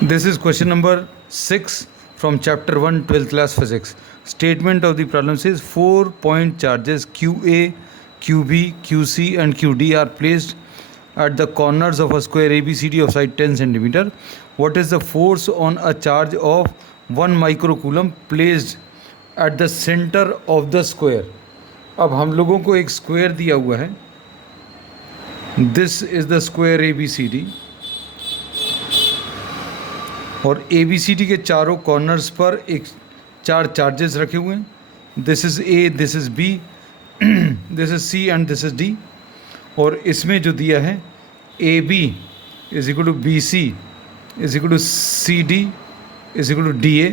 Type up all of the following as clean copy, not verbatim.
This is question number 6 from chapter 1, 12th class physics. Statement of the problem says 4 point charges QA, QB, QC and QD are placed at the corners of a square ABCD of side 10 centimeter. What is the force on a charge of 1 microcoulomb placed at the center of the square? अब हम लोगों को एक square दिया हुआ है. This is the square ABCD और ABCD के चारों कॉर्नर्स पर एक 4 चार्जेस रखे हुए हैं. This is A, this is B, this is C and this is D. और इसमें जो दिया है AB is equal to BC is equal to CD is equal to DA.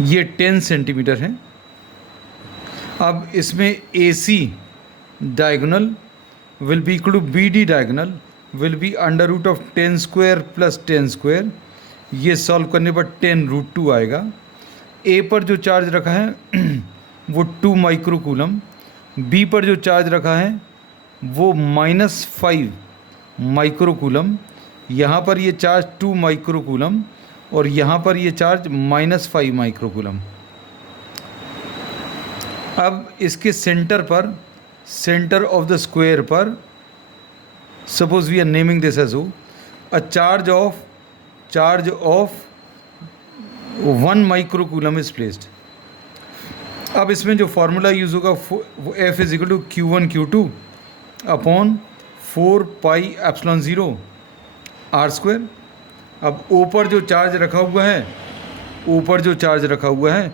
ये 10 सेंटीमीटर है. अब इसमें AC diagonal will be equal to BD diagonal will be under root of 10 square plus 10 square. ये सॉल्व करने पर 10√2 आएगा. A पर जो चार्ज रखा है वो 2 माइक्रोकूलम, B पर जो चार्ज रखा है वो -5 माइक्रोकूलम. यहाँ पर ये चार्ज 2 माइक्रोकूलम और यहाँ पर ये चार्ज -5 माइक्रोकूलम. अब इसके सेंटर पर, सेंटर ऑफ द स्क्वायर पर, suppose we are naming this as O, a charge of 1 microcoulomb is placed. अब इसमें जो फार्मूला यूज़ होगा वो F is equal to Q1 Q2 upon 4 pi epsilon 0 R square. अब O पर जो charge रखा हुआ है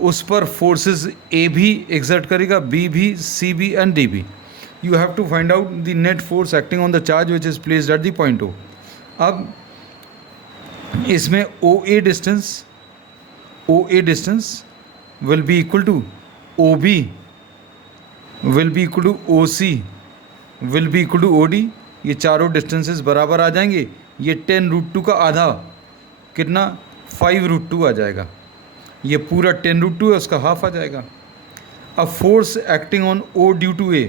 उस पर फोर्सेस A भी एक्सर्ट करेगा, B भी, C भी एंड D भी. You have to find out the net force acting on the charge which is placed at the point O. अब इसमें OA distance will be equal to OB will be equal to OC will be equal to OD. ये चारों distances बराबर आ जाएंगे. ये 10√2 का आधा कितना 5√2 आ जाएगा. ये पूरा 10√2 है, उसका हाफ आ जाएगा. अब force acting on O due to A,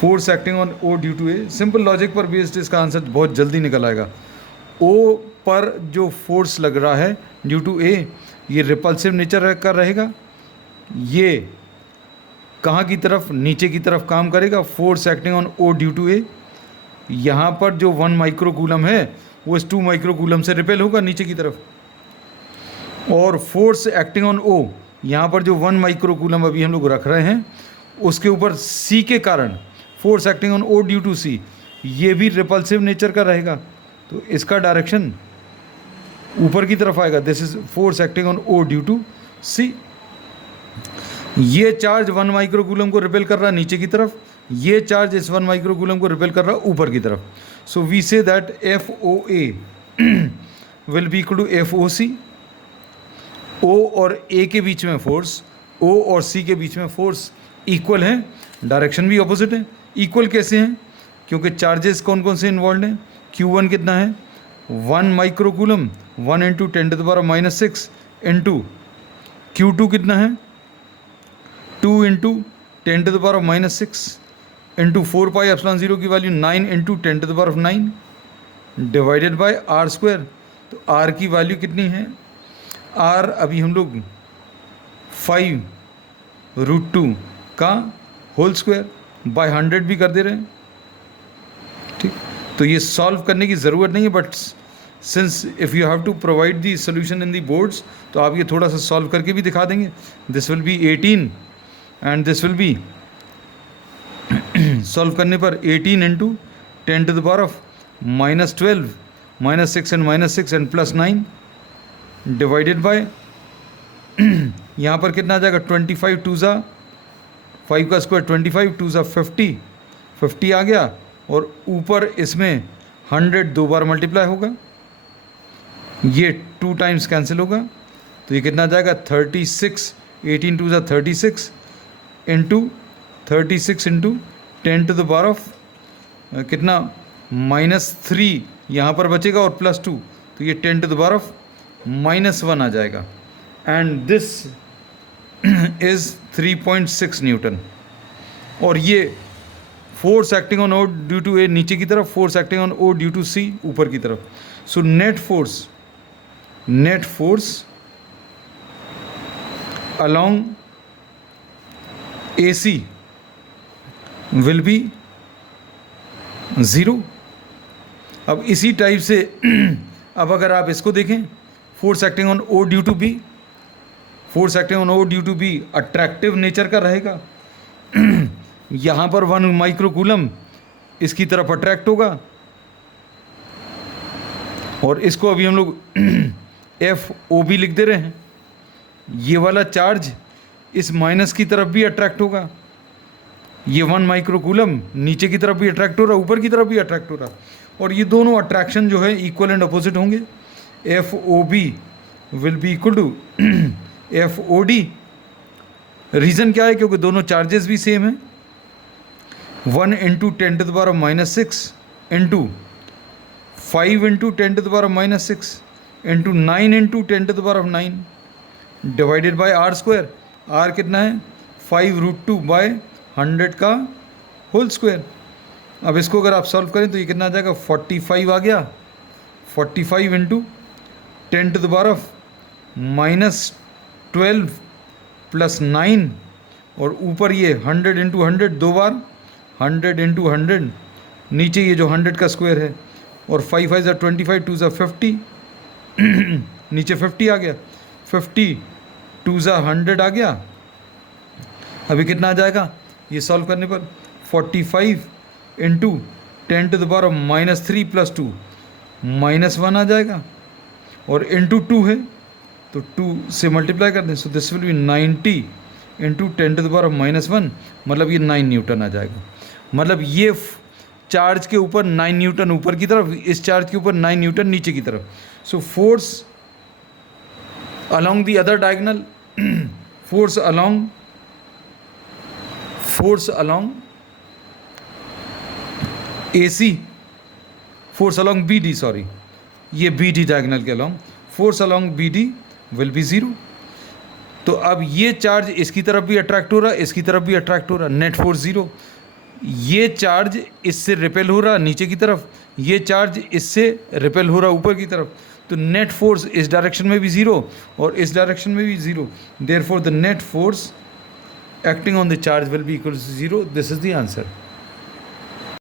force acting on O due to A, simple logic पर बेस्ड इसका आंसर बहुत जल्दी निकल आएगा. O पर जो फोर्स लग रहा है ड्यू टू A, ये रिपल्सिव नेचर का रहेगा. ये कहाँ की तरफ, नीचे की तरफ काम करेगा. Force acting on O due to A, यहाँ पर जो 1 माइक्रोकूलम है वो इस 2 माइक्रोकूलम से रिपेल होगा नीचे की तरफ. और फोर्स एक्टिंग ऑन O, यहाँ पर जो 1 माइक्रोकूलम अभी हम लोग रख रहे हैं उसके ऊपर C के कारण force acting on O due to C, ये भी रिपल्सिव नेचर का रहेगा. तो इसका डायरेक्शन ऊपर की तरफ आएगा. This is force acting on O due to C. ये चार्ज 1 माइक्रोकूलम को रिपेल कर रहा है नीचे की तरफ, ये चार्ज इस 1 माइक्रोकूलम को रिपेल कर रहा है ऊपर की तरफ. So we say that FOA will be equal to FOC. O और A के बीच में फोर्स, O और C के बीच में फोर्स इक्वल है, डायरेक्शन भी ऑपोजिट है. इक्वल कैसे हैं? क्योंकि चार्जेस कौन कौन से इन्वॉल्व हैं. Q1 कितना है 1 माइक्रोकूलम, 1 इंटू 10⁻⁻6 इंटू Q2 कितना है 2 इंटू 10⁻⁻6 इंटू 4 पाई एप्सिलॉन 0 की value 9 into 10⁻9 divided by R square. तो R की वैल्यू कितनी है, R अभी हम लोग 5√2 का होल स्क्वायर बाय 100 भी कर दे रहे हैं. ठीक, तो ये सॉल्व करने की ज़रूरत नहीं है, but since if you have to provide the solution in the boards तो आप ये थोड़ा सा सॉल्व करके भी दिखा देंगे. This will be 18 and this will be solve करने पर 18 into 10⁻⁻12 -6 and -6 and +9 divided by यहाँ पर कितना आ जाएगा 25 2 ज़ा 5 का स्क्वायर 25 2 ज़ा 50 आ गया. और ऊपर इसमें 100 2 बार मल्टीप्लाई होगा, ये 2 टाइम्स कैंसिल होगा. तो ये कितना आ जाएगा 36, 18 2 ज़ा 36 इंटू 36 इंटू 10⁻⁻, कितना -3 यहाँ पर बचेगा और +2, तो ये 10⁻⁻1 आ जाएगा. And this is 3.6 newton. और ये force acting on O due to A नीचे की तरफ, force acting on O due to C ऊपर की तरफ. So net force along AC will be 0. अब इसी टाइप से अब अगर आप इसको देखें, force acting on O due to B, force acting on O due to B attractive nature का रहेगा. यहाँ पर 1 माइक्रो कूलम इसकी तरफ अट्रैक्ट होगा और इसको अभी हम लोग FOB लिख दे रहे हैं. ये वाला चार्ज इस माइनस की तरफ भी अट्रैक्ट होगा. ये 1 माइक्रो कूलम नीचे की तरफ भी अट्रैक्ट हो रहा, ऊपर की तरफ भी अट्रैक्ट हो रहा, और ये दोनों अट्रैक्शन जो है इक्वल एंड अपोजिट होंगे. FOB will be equal to FOD. Reason क्या है? क्योंकि दोनों चार्जेस भी सेम हैं. 1 into 10⁻⁻6 into 5 into 10⁻⁻6 into 9 into 10⁻⁹ divided by R square. R कितना है? 5√2/100 का होल स्क्वायर. अब इसको अगर आप सॉल्व करें तो ये कितना आ जाएगा? 45 आ गया. 45 इंटू 10⁻⁻12 प्लस 9 और ऊपर ये 100 इंटू 100 दो बार 100 इंटू 100, नीचे ये जो 100 का स्क्वायर है, और 5 5 25, 2 50 नीचे 50 आ गया. 50 2 100 आ गया. अभी कितना आ जाएगा ये सॉल्व करने पर? 45 इंटू 10⁻³ प्लस 2 -1 आ जाएगा, और इंटू 2 है तो 2 से मल्टीप्लाई कर दें. So this will be 90 into 10⁻⁻1, मतलब ये 9 न्यूटन आ जाएगा. मतलब ये चार्ज के ऊपर 9 न्यूटन ऊपर की तरफ, इस चार्ज के ऊपर 9 न्यूटन नीचे की तरफ. So force along the other diagonal, force along AC, force along BD, sorry, ये BD diagonal के along, force along BD will be 0. तो अब ये चार्ज इसकी तरफ भी अट्रैक्ट हो रहा, इसकी तरफ भी अट्रैक्ट हो रहा, नेट फोर्स 0. ये चार्ज इससे रिपेल हो रहा नीचे की तरफ, ये चार्ज इससे रिपेल हो रहा ऊपर की तरफ, तो नेट फोर्स इस डायरेक्शन में भी 0 और इस डायरेक्शन में भी 0. Therefore the net force acting on the charge will be equal to 0. This is the answer.